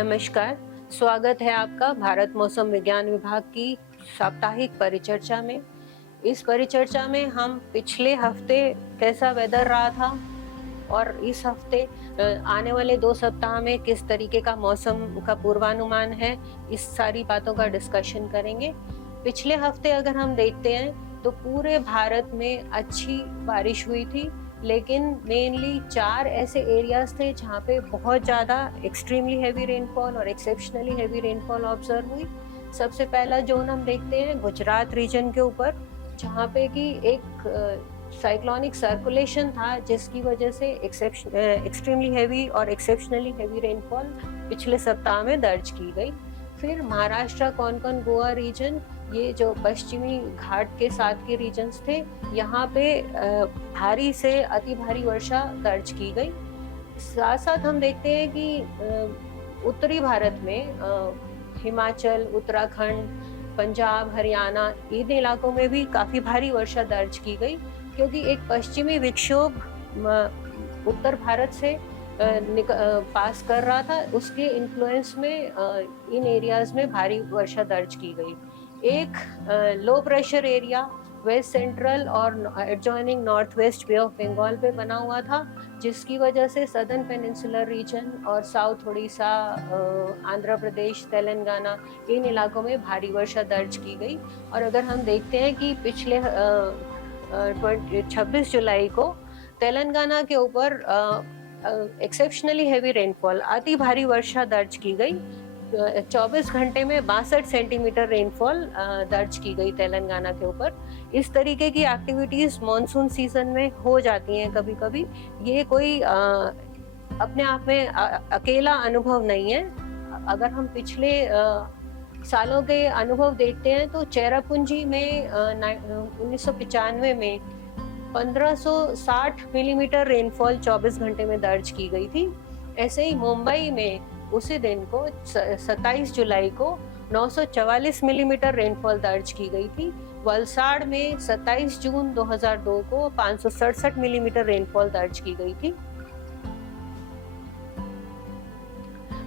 नमस्कार, स्वागत है आपका भारत मौसम विज्ञान विभाग की साप्ताहिक परिचर्चा में। इस परिचर्चा में हम पिछले हफ्ते कैसा वेदर रहा था और इस हफ्ते आने वाले 2 सप्ताह में किस तरीके का मौसम का पूर्वानुमान है, इस सारी बातों का डिस्कशन करेंगे। पिछले हफ्ते अगर हम देखते हैं तो पूरे भारत में अच्छी बारिश हुई थी, लेकिन मेनली 4 ऐसे एरियाज थे जहाँ पे बहुत ज़्यादा एक्सट्रीमली हैवी रेनफॉल और एक्सेप्शनली हैवी रेनफॉल ऑब्जर्व हुई। सबसे पहला जोन हम देखते हैं गुजरात रीजन के ऊपर, जहाँ पे कि एक साइक्लोनिक सर्कुलेशन था जिसकी वजह से एक्सट्रीमली हैवी और एक्सेप्शनली हैवी रेनफॉल पिछले सप्ताह में दर्ज की गई। फिर महाराष्ट्र, कोंकण, गोवा रीजन, ये जो पश्चिमी घाट के साथ के रीजन्स थे, यहाँ पे भारी से अति भारी वर्षा दर्ज की गई। साथ साथ हम देखते हैं कि उत्तरी भारत में हिमाचल, उत्तराखंड, पंजाब, हरियाणा, इन इलाकों में भी काफी भारी वर्षा दर्ज की गई, क्योंकि एक पश्चिमी विक्षोभ उत्तर भारत से पास कर रहा था। उसके इन्फ्लुएंस में इन एरियाज में भारी वर्षा दर्ज की गई। एक low pressure area west central और adjoining north west Bay of Bengal पे बना हुआ था, जिसकी वजह से सदर्न पेनिनसुलर रीजन और साउथ उड़ीसा, आंध्र प्रदेश, तेलंगाना, इन इलाकों में भारी वर्षा दर्ज की गई। और अगर हम देखते हैं कि पिछले 26 जुलाई को तेलंगाना के ऊपर एक्सेप्शनली हैवी रेनफॉल, अति भारी वर्षा दर्ज की गई। 24 घंटे में 62 सेंटीमीटर रेनफॉल दर्ज की गई तेलंगाना के ऊपर। इस तरीके की एक्टिविटीज मॉनसून सीजन में हो जाती हैं कभी कभी। ये कोई अपने आप में अकेला अनुभव नहीं है। अगर हम पिछले सालों के अनुभव देखते हैं तो चेरापूंजी में 1995 में 1560 मिलीमीटर रेनफॉल 24 घंटे में दर्ज की गई थी। ऐसे ही मुंबई में उसी दिन को 27 जुलाई को 944 मिलीमीटर रेनफॉल दर्ज की गई थी। वलसाड़ में 27 जून 2002 को 567 मिलीमीटर रेनफॉल दर्ज की गई थी।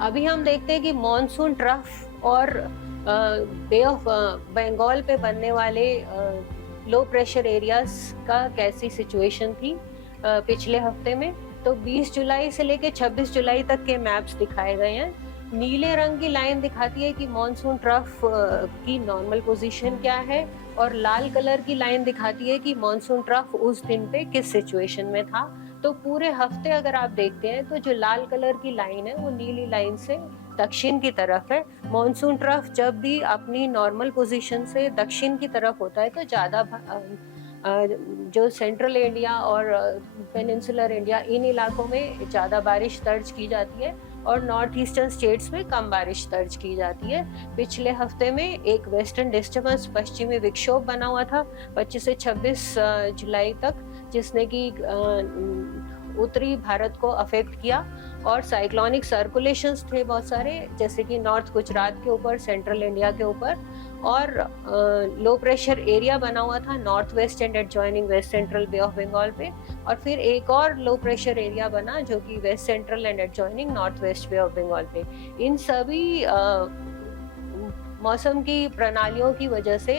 अभी हम देखते हैं कि मॉनसून ट्रफ और बे ऑफ बंगाल पे बनने वाले लो प्रेशर एरियाज का कैसी सिचुएशन थी पिछले हफ्ते में। तो 20 जुलाई से लेके 26 जुलाई तक के मैप्स दिखाए गए हैं। नीले रंग की लाइन दिखाती है कि मॉनसून ट्रफ की नॉर्मल पोजीशन क्या है, और लाल कलर की लाइन दिखाती है कि मॉनसून ट्रफ उस दिन पे किस सिचुएशन में था। तो पूरे हफ्ते अगर आप देखते हैं तो जो लाल कलर की लाइन है वो नीली लाइन से दक्षिण की तरफ है। मॉनसून ट्रफ जब भी अपनी नॉर्मल पोजीशन से दक्षिण की तरफ होता है तो ज़्यादा जो सेंट्रल इंडिया और पेनिनसुलर इंडिया, इन इलाकों में ज़्यादा बारिश दर्ज की जाती है और नॉर्थ ईस्टर्न स्टेट्स में कम बारिश दर्ज की जाती है। पिछले हफ्ते में एक वेस्टर्न डिस्टर्बेंस, पश्चिमी विक्षोभ बना हुआ था 25 से 26 जुलाई तक, जिसने कि उत्तरी भारत को अफेक्ट किया, और साइक्लोनिक सर्कुलेशंस थे बहुत सारे, जैसे कि नॉर्थ गुजरात के ऊपर, सेंट्रल इंडिया के ऊपर, और लो प्रेशर एरिया बना हुआ था north west and adjoining west central Bay of Bengal पे, और फिर एक और लो प्रेशर एरिया बना जो कि west central and adjoining north west Bay of Bengal पे। इन सभी मौसम की प्रणालियों की वजह से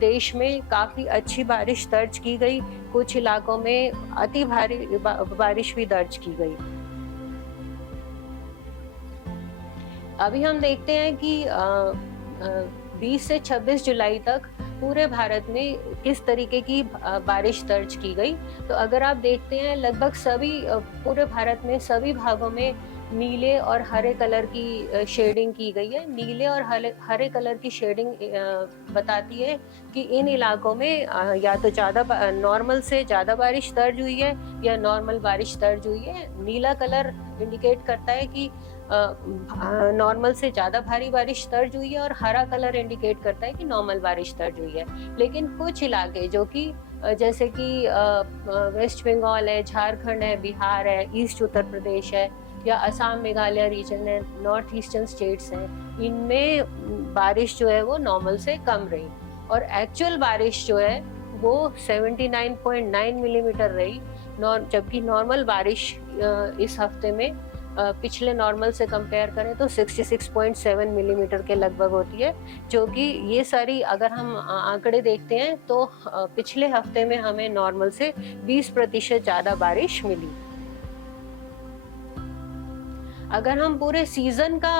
देश में काफी अच्छी बारिश दर्ज की गई। कुछ इलाकों में अति भारी बारिश भी दर्ज की गई। अभी हम देखते हैं कि 20 से 26 जुलाई तक पूरे भारत में किस तरीके की बारिश दर्ज की गई। तो अगर आप देखते हैं लगभग सभी पूरे भारत में सभी भागों में नीले और हरे कलर की शेडिंग की गई है। नीले और हरे कलर की शेडिंग बताती है कि इन इलाकों में या तो ज़्यादा नॉर्मल से ज़्यादा बारिश दर्ज हुई है या नॉर्मल बारिश दर्ज हुई है। नीला कलर इंडिकेट करता है कि नॉर्मल से ज़्यादा भारी बारिश दर्ज हुई है, और हरा कलर इंडिकेट करता है कि नॉर्मल बारिश दर्ज हुई है। लेकिन कुछ इलाके जो कि जैसे कि वेस्ट बंगाल है, झारखंड है, बिहार है, ईस्ट उत्तर प्रदेश है, या असम, मेघालय रीजन है, नॉर्थ ईस्टर्न स्टेट्स हैं, इनमें बारिश जो है वो नॉर्मल से कम रही, और एक्चुअल बारिश जो है वो 79.9 मिलीमीटर रही। जबकि नॉर्मल बारिश इस हफ्ते में पिछले नॉर्मल से कंपेयर करें तो 66.7 मिलीमीटर के लगभग होती है, जो कि ये सारी अगर हम आंकड़े देखते हैं तो पिछले हफ्ते में हमें नॉर्मल से 20% ज़्यादा बारिश मिली। अगर हम पूरे सीजन का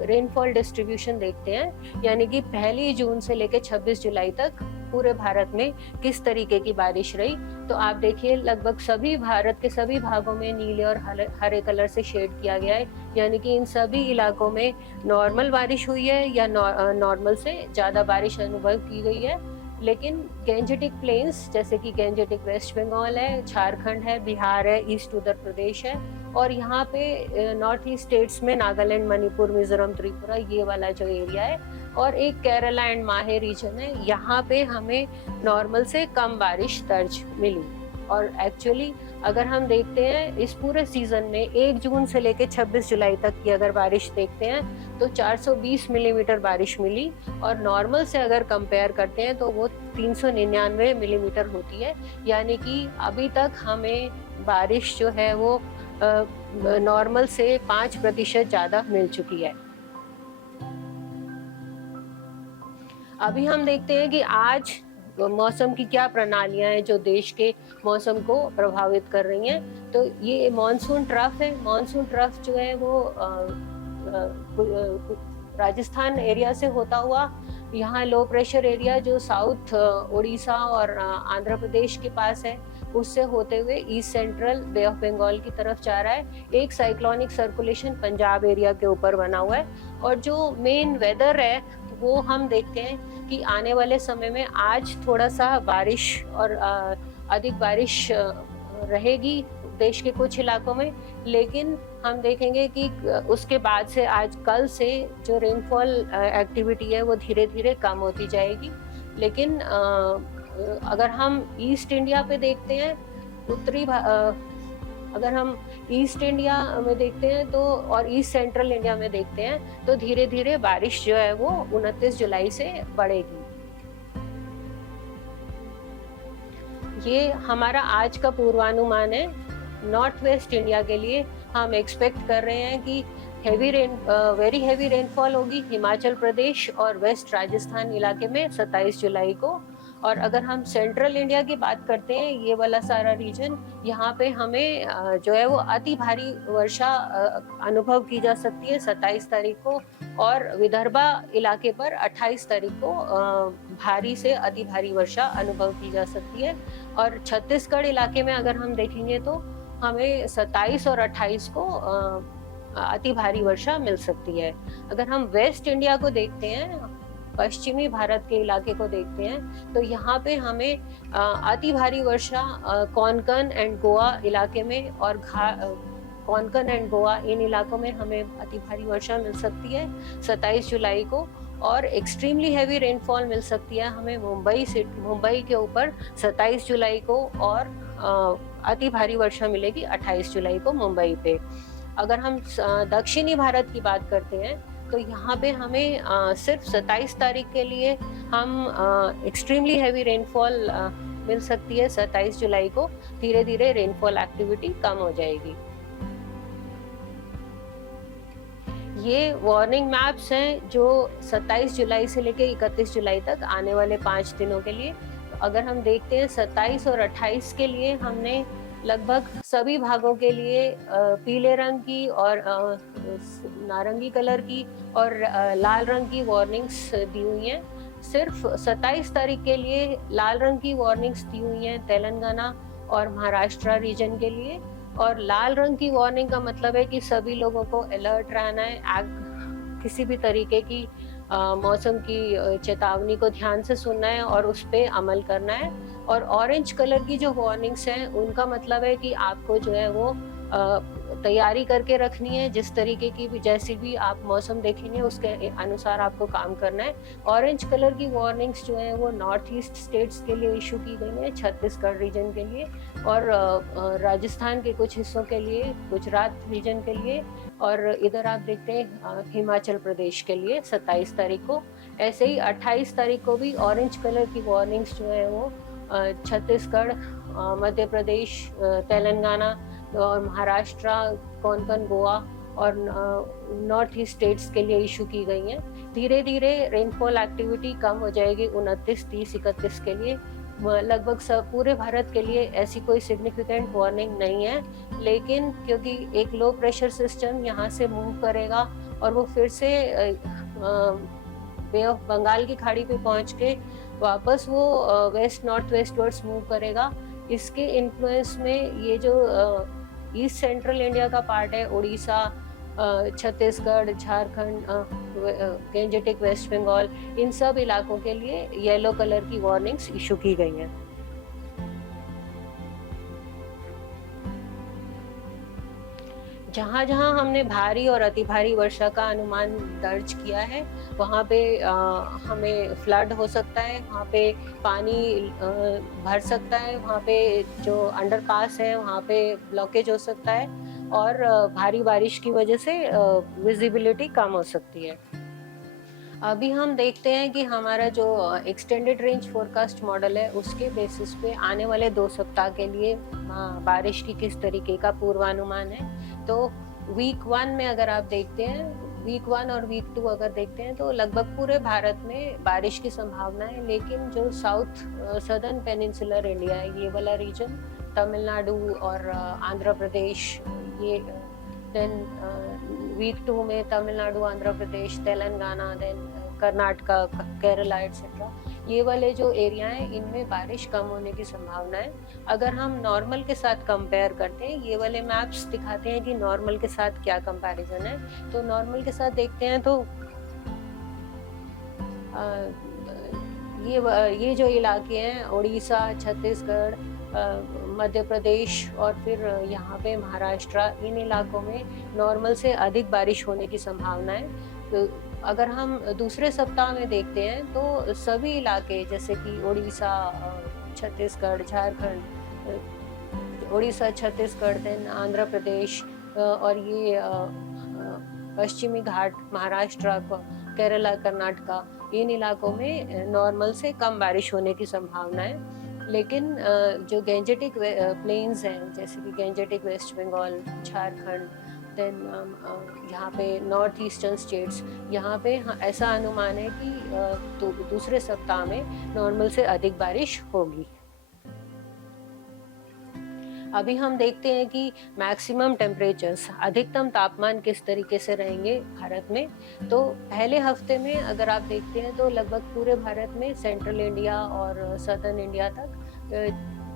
रेनफॉल डिस्ट्रीब्यूशन देखते हैं, यानी कि 1 जून से लेकर 26 जुलाई तक पूरे भारत में किस तरीके की बारिश रही, तो आप देखिए लगभग सभी भारत के सभी भागों में नीले और हरे कलर से शेड किया गया है, यानी कि इन सभी इलाकों में नॉर्मल बारिश हुई है या नॉर्मल से ज़्यादा बारिश अनुभव की गई है। लेकिन गैंजेटिक प्लेन्स जैसे कि गैंजेटिक वेस्ट बंगाल है, झारखंड है, बिहार है, ईस्ट उत्तर प्रदेश है, और यहाँ पे नॉर्थ ईस्ट स्टेट्स में नागालैंड, मणिपुर, मिजोरम, त्रिपुरा, ये वाला जो एरिया है, और एक केरला एंड माहे रीजन है, यहाँ पे हमें नॉर्मल से कम बारिश दर्ज मिली। और एक्चुअली अगर हम देखते हैं इस पूरे सीजन में 1 जून से लेकर 26 जुलाई तक की अगर बारिश देखते हैं तो 420 मिलीमीटर बारिश मिली, और नॉर्मल से अगर कंपेयर करते हैं तो वो 399 मिलीमीटर होती है, यानी कि अभी तक हमें बारिश जो है वो नॉर्मल से 5% ज़्यादा मिल चुकी है। अभी हम देखते हैं कि आज मौसम की क्या प्रणालियां हैं जो देश के मौसम को प्रभावित कर रही हैं। तो ये मॉनसून ट्रफ है। मॉनसून ट्रफ जो है वो राजस्थान एरिया से होता हुआ यहाँ लो प्रेशर एरिया जो साउथ उड़ीसा और आंध्र प्रदेश के पास है, उससे होते हुए east central Bay of Bengal की तरफ जा रहा है। एक साइक्लोनिक सर्कुलेशन पंजाब एरिया के ऊपर बना हुआ है, और जो मेन वेदर है वो हम देखते हैं कि आने वाले समय में आज थोड़ा सा बारिश और अधिक बारिश रहेगी देश के कुछ इलाकों में, लेकिन हम देखेंगे कि उसके बाद से आज कल से जो रेनफॉल एक्टिविटी है वो धीरे धीरे कम होती जाएगी। लेकिन अगर हम ईस्ट इंडिया पे देखते हैं, अगर हम ईस्ट इंडिया में देखते हैं तो और ईस्ट सेंट्रल इंडिया में देखते हैं तो धीरे धीरे बारिश जो है वो 29 जुलाई से बढ़ेगी। ये हमारा आज का पूर्वानुमान है। नॉर्थ वेस्ट इंडिया के लिए हम एक्सपेक्ट कर रहे हैं कि वेरी हैवी रेनफॉल होगी हिमाचल प्रदेश और वेस्ट राजस्थान इलाके में 27 जुलाई को। और अगर हम सेंट्रल इंडिया की बात करते हैं, ये वाला सारा रीजन, यहाँ पे हमें जो है वो अति भारी वर्षा अनुभव की जा सकती है 27 तारीख को, और विदर्भा इलाके पर 28 तारीख को भारी से अति भारी वर्षा अनुभव की जा सकती है। और छत्तीसगढ़ इलाके में अगर हम देखेंगे तो हमें 27 और 28 को अति भारी वर्षा मिल सकती है। अगर हम वेस्ट इंडिया को देखते हैं, पश्चिमी भारत के इलाके को देखते हैं, तो यहाँ पे हमें अति भारी वर्षा कोंकण एंड गोवा इलाके में और कोंकण एंड गोवा इन इलाकों में हमें अति भारी वर्षा मिल सकती है 27 जुलाई को। और एक्सट्रीमली हैवी रेनफॉल मिल सकती है हमें मुंबई के ऊपर 27 जुलाई को, और अति भारी वर्षा मिलेगी 28 जुलाई को मुंबई पे। अगर हम दक्षिणी भारत की बात करते हैं तो यहाँ पे हमें सिर्फ 27 तारीख के लिए हम एक्सट्रीमली हैवी रेनफॉल मिल सकती है 27 जुलाई को। धीरे धीरे रेनफॉल एक्टिविटी कम हो जाएगी। ये वार्निंग मैप्स हैं जो 27 जुलाई से लेकर 31 जुलाई तक आने वाले 5 दिनों के लिए। अगर हम देखते हैं 27 और 28 के लिए हमने लगभग सभी भागों के लिए पीले रंग की और नारंगी कलर की और लाल रंग की वार्निंग्स दी हुई हैं। सिर्फ 27 तारीख के लिए लाल रंग की वार्निंग्स दी हुई हैं तेलंगाना और महाराष्ट्र रीजन के लिए। और लाल रंग की वार्निंग का मतलब है कि सभी लोगों को अलर्ट रहना है, किसी भी तरीके की मौसम की चेतावनी को ध्यान से सुनना है और उस पर अमल करना है। और ऑरेंज कलर की जो वार्निंग्स हैं उनका मतलब है कि आपको जो है वो तैयारी करके रखनी है, जिस तरीके की भी जैसी भी आप मौसम देखेंगे उसके अनुसार आपको काम करना है। ऑरेंज कलर की वार्निंग्स जो है वो नॉर्थ ईस्ट स्टेट्स के लिए इशू की गई है, छत्तीसगढ़ रीजन के लिए, और राजस्थान के कुछ हिस्सों के लिए, गुजरात रीजन के लिए, और इधर आप देखते हैं हिमाचल प्रदेश के लिए 27 तारीख को। ऐसे ही 28 तारीख को भी ऑरेंज कलर की वार्निंग्स जो है वो छत्तीसगढ़ मध्य प्रदेश, तेलंगाना और महाराष्ट्र, कोंकण, गोवा और नॉर्थ ईस्ट स्टेट्स के लिए इशू की गई हैं। धीरे धीरे रेनफॉल एक्टिविटी कम हो जाएगी 29, 30, 31 के लिए। लगभग सब पूरे भारत के लिए ऐसी कोई सिग्निफिकेंट वार्निंग नहीं है, लेकिन क्योंकि एक लो प्रेशर सिस्टम यहाँ से मूव करेगा और वो फिर से बे ऑफ बंगाल की खाड़ी पे पहुंच के वापस वो west north west words move करेगा। इसके इन्फ्लुएंस में ये जो ईस्ट सेंट्रल इंडिया का पार्ट है, उड़ीसा, छत्तीसगढ़, झारखंड, गंजेटिक वेस्ट बंगाल, इन सब इलाकों के लिए येलो कलर की वार्निंग्स इशू की गई हैं। जहाँ जहाँ हमने भारी और अति भारी वर्षा का अनुमान दर्ज किया है, वहाँ पे हमें फ्लड हो सकता है, वहाँ पे पानी भर सकता है, वहाँ पे जो अंडरपास है वहाँ पे ब्लॉकेज हो सकता है और भारी बारिश की वजह से विजिबिलिटी कम हो सकती है। अभी हम देखते हैं कि हमारा जो एक्सटेंडेड रेंज फोरकास्ट मॉडल है, उसके बेसिस पे आने वाले 2 सप्ताह के लिए बारिश की किस तरीके का पूर्वानुमान है। तो वीक 1 में अगर आप देखते हैं, वीक 1 और वीक 2 अगर देखते हैं तो लगभग पूरे भारत में बारिश की संभावना है, लेकिन जो साउथ सदर्न पेनिनसुलर इंडिया है, ये वाला रीजन, तमिलनाडु और आंध्र प्रदेश, ये देन वीक 2 में तमिलनाडु, आंध्र प्रदेश, तेलंगाना, देन कर्नाटका, केरला एटसेट्रा, ये वाले जो एरिया हैं इनमें बारिश कम होने की संभावना है। अगर हम नॉर्मल के साथ कंपेयर करते हैं, ये वाले मैप्स दिखाते हैं कि नॉर्मल के साथ क्या कंपैरिजन है। तो नॉर्मल के साथ देखते हैं तो ये जो इलाके हैं, उड़ीसा, छत्तीसगढ़, मध्य प्रदेश और फिर यहाँ पे महाराष्ट्र, इन इलाकों में नॉर्मल से अधिक बारिश होने की संभावना है। तो अगर हम दूसरे सप्ताह में देखते हैं तो सभी इलाके जैसे कि उड़ीसा, छत्तीसगढ़, झारखंड, उड़ीसा, छत्तीसगढ़, देन आंध्र प्रदेश और ये पश्चिमी घाट, महाराष्ट्र, केरला, कर्नाटका, इन इलाकों में नॉर्मल से कम बारिश होने की संभावना है। लेकिन जो गैंजेटिक प्लेन्स हैं, जैसे कि Gangetic West Bengal, Jharkhand, then यहाँ पे नॉर्थ ईस्टर्न स्टेट्स, यहाँ पे ऐसा अनुमान है कि दूसरे सप्ताह में नॉर्मल से अधिक बारिश होगी। अभी हम देखते हैं कि मैक्सिमम टेम्परेचर्स, अधिकतम तापमान किस तरीके से रहेंगे भारत में। तो पहले हफ्ते में अगर आप देखते हैं तो लगभग पूरे भारत में सेंट्रल इंडिया और सदर्न इंडिया तक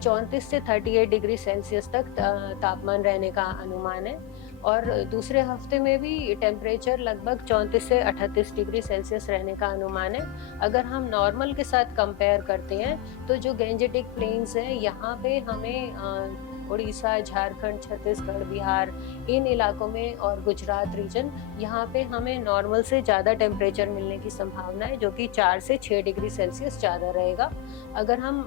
34 से 38 डिग्री सेल्सियस तक तापमान रहने का अनुमान है। और दूसरे हफ्ते में भी टेम्परेचर लगभग 34 से 38 डिग्री सेल्सियस रहने का अनुमान है। अगर हम नॉर्मल के साथ कंपेयर करते हैं तो जो गैंजेटिक प्लेन्स हैं, यहाँ पे हमें उड़ीसा, झारखंड, छत्तीसगढ़, बिहार, इन इलाकों में और गुजरात रीजन, यहाँ पे हमें नॉर्मल से ज़्यादा टेम्परेचर मिलने की संभावना है, जो कि 4 से 6 डिग्री सेल्सियस ज़्यादा रहेगा। अगर हम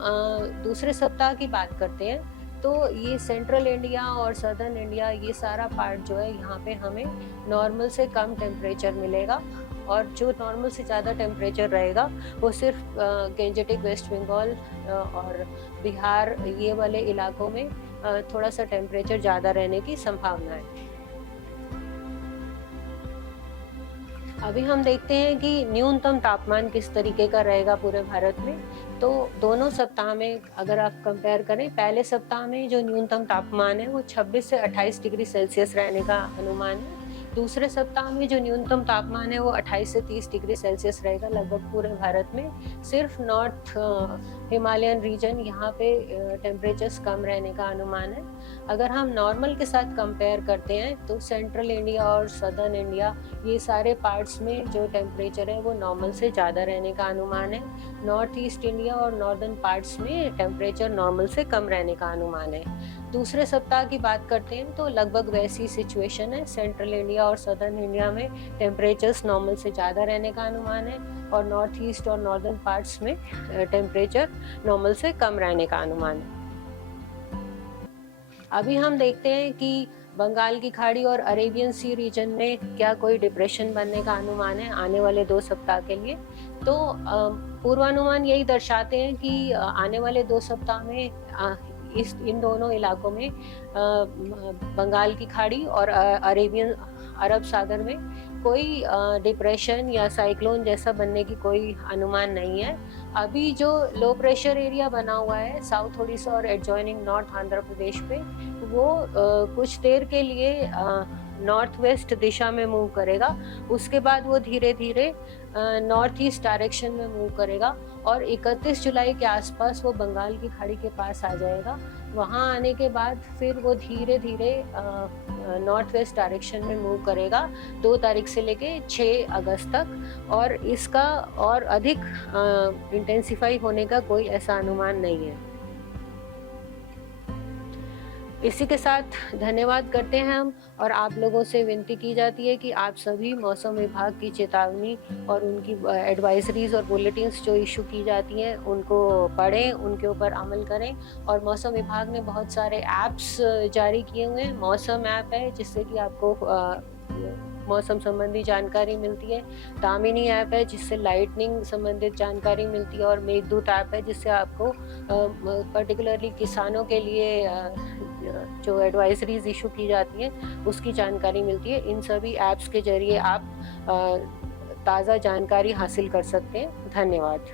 दूसरे सप्ताह की बात करते हैं तो ये सेंट्रल इंडिया और सदर्न इंडिया, ये सारा पार्ट जो है, यहाँ पे हमें नॉर्मल से कम टेम्परेचर मिलेगा। और जो नॉर्मल से ज़्यादा टेम्परेचर रहेगा वो सिर्फ गैंजेटिक वेस्ट बंगाल और बिहार, ये वाले इलाकों में थोड़ा सा टेम्परेचर ज़्यादा रहने की संभावना है। अभी हम देखते हैं कि न्यूनतम तापमान किस तरीके का रहेगा पूरे भारत में। तो दोनों सप्ताह में अगर आप कंपेयर करें, पहले सप्ताह में जो न्यूनतम तापमान है वो 26 से 28 डिग्री सेल्सियस रहने का अनुमान है। दूसरे सप्ताह में जो न्यूनतम तापमान है वो 28 से 30 डिग्री सेल्सियस रहेगा लगभग पूरे भारत में। सिर्फ नॉर्थ हिमालयन रीजन, यहाँ पे टेम्परेचर्स कम रहने का अनुमान है। अगर हम नॉर्मल के साथ कंपेयर करते हैं तो सेंट्रल इंडिया और सदर्न इंडिया, ये सारे पार्ट्स में जो टेम्परेचर है वो नॉर्मल से ज़्यादा रहने का अनुमान है। नॉर्थ ईस्ट इंडिया और नॉर्दर्न पार्ट्स में टेम्परेचर नॉर्मल से कम रहने का अनुमान है। दूसरे सप्ताह की बात करते हैं तो लगभग वैसी सिचुएशन है। सेंट्रल इंडिया और सदर्न इंडिया में टेम्परेचर्स नॉर्मल से ज़्यादा रहने का अनुमान है और नॉर्थ ईस्ट और नॉर्दर्न पार्ट्स में टेम्परेचर नॉर्मल से कम रहने का अनुमान है। अभी हम देखते हैं कि बंगाल की खाड़ी और अरेबियन सी रीजन में क्या कोई डिप्रेशन बनने का अनुमान है आने वाले 2 सप्ताह के लिए। तो पूर्वानुमान यही दर्शाते हैं कि आने वाले 2 सप्ताह में इन दोनों इलाकों में बंगाल की खाड़ी और अरेबियन अरब सागर में कोई डिप्रेशन या साइक्लोन जैसा बनने की कोई अनुमान नहीं है। अभी जो लो प्रेशर एरिया बना हुआ है साउथ उड़ीसा और एडजॉइनिंग नॉर्थ आंध्र प्रदेश पे, वो कुछ देर के लिए नॉर्थ वेस्ट दिशा में मूव करेगा। उसके बाद वो धीरे धीरे नॉर्थ ईस्ट डायरेक्शन में मूव करेगा और 31 जुलाई के आसपास वो बंगाल की खाड़ी के पास आ जाएगा। वहाँ आने के बाद फिर वो धीरे धीरे नॉर्थ वेस्ट डायरेक्शन में मूव करेगा 2 तारीख से लेके 6 अगस्त तक, और इसका और अधिक इंटेंसिफाई होने का कोई ऐसा अनुमान नहीं है। इसी के साथ धन्यवाद करते हैं हम, और आप लोगों से विनती की जाती है कि आप सभी मौसम विभाग की चेतावनी और उनकी एडवाइजरीज और बुलेटिन्स जो इशू की जाती हैं उनको पढ़ें, उनके ऊपर अमल करें। और मौसम विभाग ने बहुत सारे ऐप्स जारी किए हुए हैं। मौसम ऐप है जिससे कि आपको मौसम संबंधी जानकारी मिलती है। दामिनी ऐप है जिससे लाइटनिंग संबंधित जानकारी मिलती है, और मेघदूत ऐप है जिससे आपको पर्टिकुलरली किसानों के लिए जो एडवाइजरीज इशू की जाती हैं उसकी जानकारी मिलती है। इन सभी ऐप्स के जरिए आप ताज़ा जानकारी हासिल कर सकते हैं। धन्यवाद।